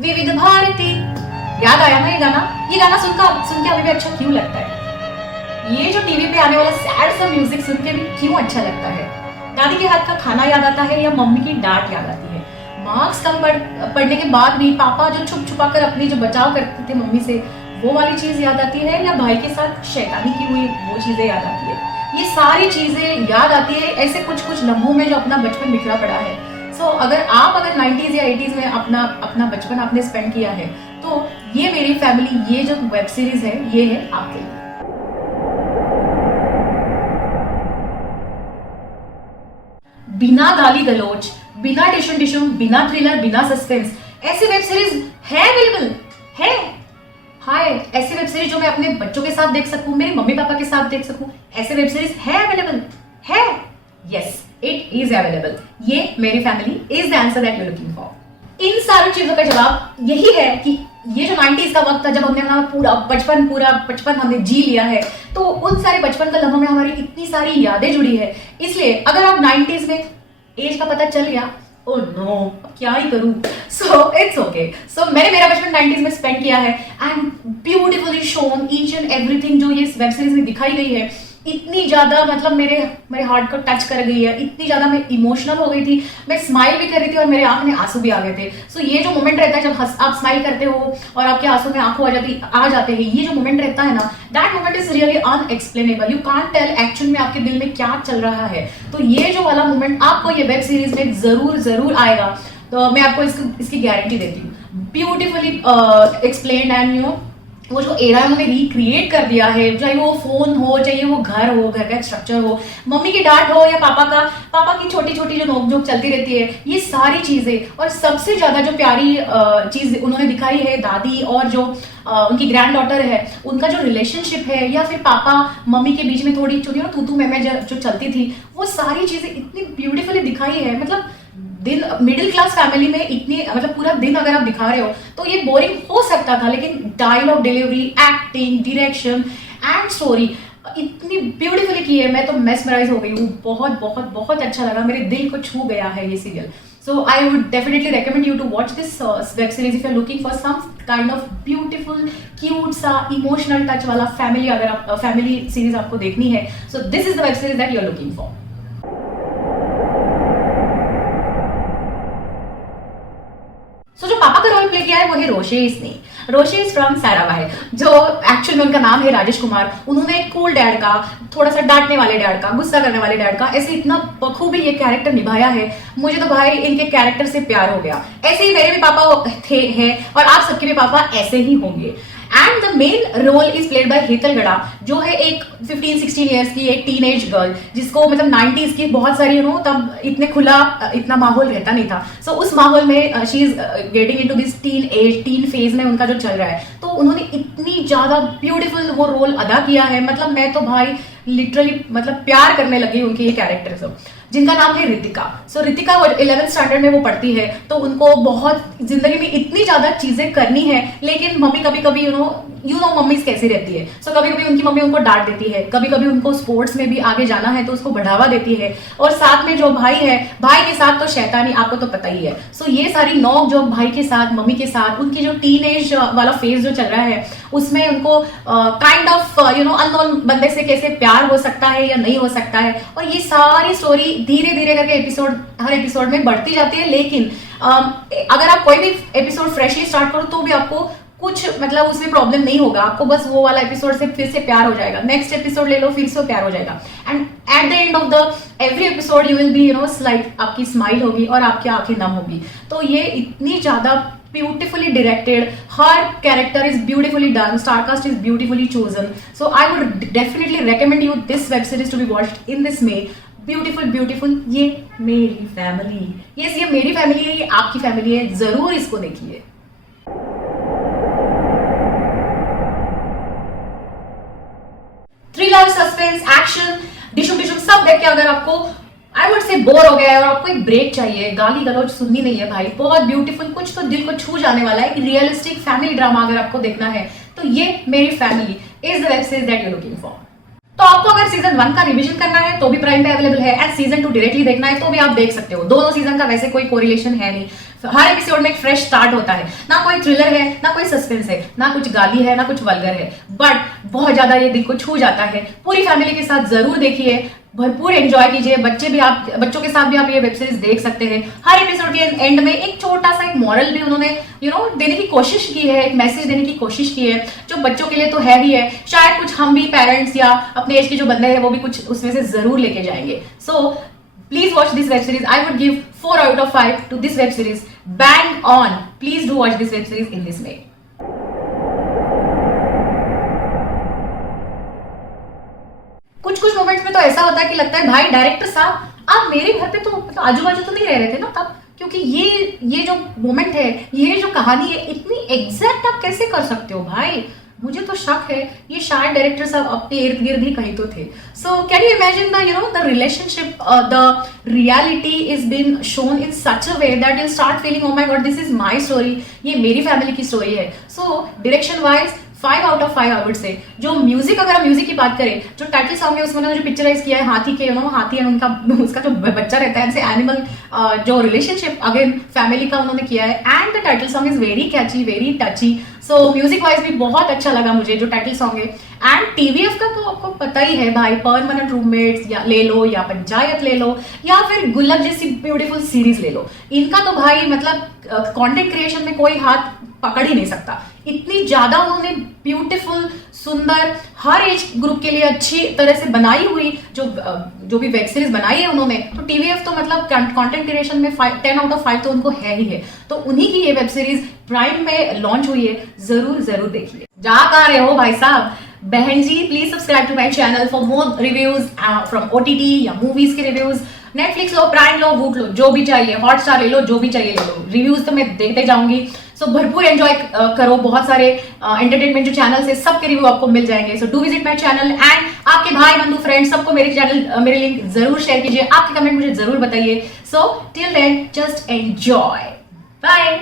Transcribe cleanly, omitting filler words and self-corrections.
विविध भारती। याद आया ना ये गाना? ये गाना सुन के अभी भी अच्छा क्यों लगता है? ये जो टीवी पे आने वाला सैड सा म्यूजिक सुन के भी क्यों अच्छा लगता है? दादी के हाथ का खाना याद आता है या मम्मी की डांट याद आती है? मार्क्स कम पढ़ने के बाद भी पापा जो छुप छुपा कर अपनी जो बचाव करते थे मम्मी से, वो वाली चीज याद आती है, या भाई के साथ शैतानी की हुई वो चीजें याद आती है? ये सारी चीजें याद आती है ऐसे कुछ कुछ लम्हों में जो अपना बचपन बिखरा पड़ा है। अगर 90s या 80s में अपना बचपन आपने स्पेंड किया है, तो ये मेरी फैमिली, ये जो वेब सीरीज है, ये है आपके लिए। बिना गाली गलोच, बिना टिशुम, बिना थ्रिलर, बिना सस्पेंस, ऐसी वेब सीरीज है अवेलेबल है। हाय, ऐसी वेब सीरीज जो मैं अपने बच्चों के साथ देख सकूं, मेरे मम्मी पापा के साथ देख सकूं, ऐसे वेब सीरीज है अवेलेबल है। Yes, it is available. ये मेरी family is the answer that you looking for. इन सारी चीजों का जवाब यही है कि ये जो 90s का वक्त था, जब हमने अपना पूरा बचपन हमने जी लिया है, तो उन सारे बचपन का लम्हों में हमारी इतनी सारी यादें जुड़ी है। इसलिए अगर आप 90s में एज का पता चल गया, ओ नो, क्या ही करूं, सो इट्स ओके। सो मैंने मेरा बचपन 90s में स्पेंड किया है and beautifully shown each and everything जो ये वेब सीरीज में दिखाई गई है, इतनी ज्यादा मतलब मेरे हार्ट को टच कर गई है, इतनी ज्यादा मैं इमोशनल हो गई थी, मैं स्माइल भी कर रही थी और मेरे आंख में आंसू भी आ गए थे। सो ये जो मोमेंट रहता है जब आप स्माइल करते हो और आपके आंसू में आंखों आ जाते हैं, ये जो मोमेंट रहता है ना, that moment is really unexplainable. You can't tell actual में आपके दिल में क्या चल रहा है। तो ये जो वाला मोमेंट आपको ये वेब सीरीज में जरूर आएगा, तो मैं आपको इसकी गारंटी देती हूँ। Beautifully explained and you know, वो जो एरा उन्होंने रिक्रिएट कर दिया है, चाहे वो फोन हो, चाहे वो घर का स्ट्रक्चर हो, मम्मी की डांट हो या पापा की छोटी छोटी जो नोकझोंक चलती रहती है, ये सारी चीजें। और सबसे ज्यादा जो प्यारी चीज उन्होंने दिखाई है, दादी और जो उनकी ग्रैंड डॉटर है, उनका जो रिलेशनशिप है, या फिर पापा मम्मी के बीच में थोड़ी छोटी तू मैं जो चलती थी, वो सारी चीजें इतनी ब्यूटीफुली दिखाई है। मतलब दिन मिडिल क्लास फैमिली में इतनी मतलब पूरा दिन अगर आप दिखा रहे हो तो ये बोरिंग हो सकता था, लेकिन dialogue delivery, acting, direction and story इतनी ब्यूटीफुली की है, मैं तो मेस्मराइज हो गई हूँ। बहुत बहुत बहुत अच्छा लगा, मेरे दिल को छू गया है ये serial. So I would definitely recommend you to watch this web series if you are looking for some kind of beautiful, cute सा, इमोशनल टच वाला फैमिली, अगर आप फैमिली सीरीज आपको देखनी है, so this is the web series that you are looking for. जो पापा का रोल प्ले किया है वो है रोशेश ने। रोशेश फ्रॉम साराभाई, जो एक्चुअल में उनका नाम है राजेश कुमार। उन्होंने एक कूल डैड का, थोड़ा सा डांटने वाले डैड का, गुस्सा करने वाले डैड का, ऐसे इतना बखूबी ये कैरेक्टर निभाया है। मुझे तो भाई इनके कैरेक्टर से प्यार हो गया। ऐसे ही मेरे भी पापा थे हैं और आप सबके भी पापा ऐसे ही होंगे। And the main role is played by Hetal Gada, जो है एक 15-16 ईयर्स की एक टीनेज गर्ल, जिसको मतलब 90s की बहुत सारी तब इतने खुला इतना माहौल रहता नहीं था। सो उस माहौल में she is getting into this tin phase में उनका जो चल रहा है, तो उन्होंने इतनी ज्यादा ब्यूटीफुल वो रोल अदा किया है। मतलब मैं तो भाई लिटरली मतलब प्यार करने लगी उनके ये कैरेक्टर से, जिनका नाम है रितिका। सो रितिका 11th स्टैंडर्ड में वो पढ़ती है, तो उनको बहुत जिंदगी में इतनी ज्यादा चीजें करनी है, लेकिन मम्मी कभी कभी यू नो मम्मीज कैसी रहती है। सो कभी कभी उनकी मम्मी उनको डांट देती है, कभी कभी उनको स्पोर्ट्स में भी आगे जाना है तो उसको बढ़ावा देती है, और साथ में जो भाई है, भाई के साथ तो शैतानी आपको तो पता ही है। सो ये सारी नोक जो भाई के साथ, मम्मी के साथ, उनकी जो टीनेज वाला फेज जो चल रहा है, उसमें उनको काइंड ऑफ अननोन बंदे से कैसे प्यार हो सकता है या नहीं हो सकता है, और ये सारी स्टोरी धीरे धीरे करके हर एपिसोड में बढ़ती जाती है। लेकिन अगर आप कोई भी एपिसोड फ्रेशली स्टार्ट करो तो भी आपको कुछ मतलब उसमें प्रॉब्लम नहीं होगा, आपको बस वो वाला एपिसोड से फिर से प्यार हो जाएगा। नेक्स्ट एपिसोड ले लो, फिर से प्यार हो जाएगा, and at the end of the every episode you will be like आपकी स्माइल होगी और आपकी आंखें नम होगी। तो ये इतनी ज्यादा beautifully directed, her character is beautifully done, starcast is beautifully chosen. So I would definitely recommend you this web series to be watched in this May. beautiful, ये मेरी फैमिली, yes, ये मेरी फैमिली है, ये आपकी फैमिली है, जरूर इसको देखिए। थ्रिलर, सस्पेंस, एक्शन, डिशुम सब देख के अगर आपको आई वुड से बोर हो गया है और आपको एक ब्रेक चाहिए, गाली गलौज सुननी नहीं है भाई, बहुत ब्यूटीफुल, कुछ तो दिल को छू जाने वाला है, एक रियलिस्टिक फैमिली ड्रामा अगर आपको देखना है, तो ये मेरी family is the web series that you looking for. तो आपको अगर सीजन 1 का रिवीजन करना है तो भी प्राइम पे अवेलेबल है, एंड सीजन 2 डायरेक्टली देखना है तो भी आप देख सकते हो। दोनों सीजन का वैसे कोई कोरिलेशन है नहीं, हर एपिसोड में एक फ्रेश स्टार्ट होता है, ना कोई थ्रिलर है, ना कोई सस्पेंस है, ना कुछ गाली है, ना कुछ वल्गर है, बट बहुत ज्यादा ये दिल को छू जाता है। पूरी फैमिली के साथ जरूर देखिए, भरपूर एंजॉय कीजिए। बच्चों के साथ भी आप ये वेब सीरीज देख सकते हैं। हर एपिसोड के एंड में एक छोटा सा एक मॉरल भी उन्होंने देने की कोशिश की है, एक मैसेज देने की कोशिश की है, जो बच्चों के लिए तो है ही है, शायद कुछ हम भी पेरेंट्स या अपने एज के जो बंदे हैं वो भी कुछ उसमें से जरूर लेके जाएंगे। सो please watch this web series. I would give 4 out of 5 to this web series. Bang on. Please do watch this web series in this May. कुछ मोमेंट्स में तो ऐसा होता है कि लगता है भाई डायरेक्टर साहब आप मेरे घर पे तो आजू बाजू तो नहीं रह रहे थे ना तब, क्योंकि ये जो मोमेंट है, ये जो कहानी है, इतनी एग्जैक्ट आप कैसे कर सकते हो भाई। मुझे तो शक है ये शायद डायरेक्टर साहब अपने इर्द गिर्द ही कहीं तो थे। So can you imagine the relationship, the reality is been shown in such a way that you start feeling oh my god this is my story, ये मेरी फैमिली की स्टोरी है। So direction wise 5 out of 5 out से। जो music, अगर हम music की बात करें, जो टाइटल सॉन्ग है उसमें जो पिक्चराइज किया है हाथी के, हाथी है उनका, उसका जो बच्चा रहता है, एनिमल जो रिलेशनशिप अगेन फैमिली का उन्होंने किया है, and the title song is very catchy, very टची। So music wise भी बहुत अच्छा लगा मुझे जो टाइटल सॉन्ग है। एंड टीवीएफ का तो आपको पता ही है भाई, परमानेंट रूममेट्स या ले लो, या पंचायत ले लो, या फिर गुल्लक जैसी ब्यूटीफुल सीरीज ले लो, इनका तो भाई मतलब कंटेंट क्रिएशन में कोई हाथ पकड़ ही नहीं सकता। इतनी ज्यादा उन्होंने ब्यूटीफुल, सुंदर, हर एज ग्रुप के लिए अच्छी तरह से बनाई हुई जो भी वेब सीरीज बनाई है उन्होंने, तो टीवीएफ तो मतलब कंटेंट क्रिएशन में 10 out of 5 तो उनको है ही है। तो उन्हीं की ये वेब सीरीज प्राइम में लॉन्च हुई है, जरूर देखिए। जा कहाँ रहे हो भाई साहब, बहन जी please subscribe to my channel for more reviews from OTT या मूवीज के रिव्यूज। नेटफ्लिक्स लो, प्राइम लो, वूट लो, जो भी चाहिए, हॉटस्टार ले लो, जो भी चाहिए ले लो, रिव्यूज तो मैं देखते जाऊंगी। सो भरपूर एंजॉय करो, बहुत सारे एंटरटेनमेंट जो चैनल्स है सबके रिव्यू आपको मिल जाएंगे। So do visit my channel, and आपके भाई बंधु फ्रेंड्स सबको मेरे चैनल, मेरे लिंक जरूर शेयर कीजिए, आपके कमेंट मुझे जरूर बताइए। So till then just enjoy, bye.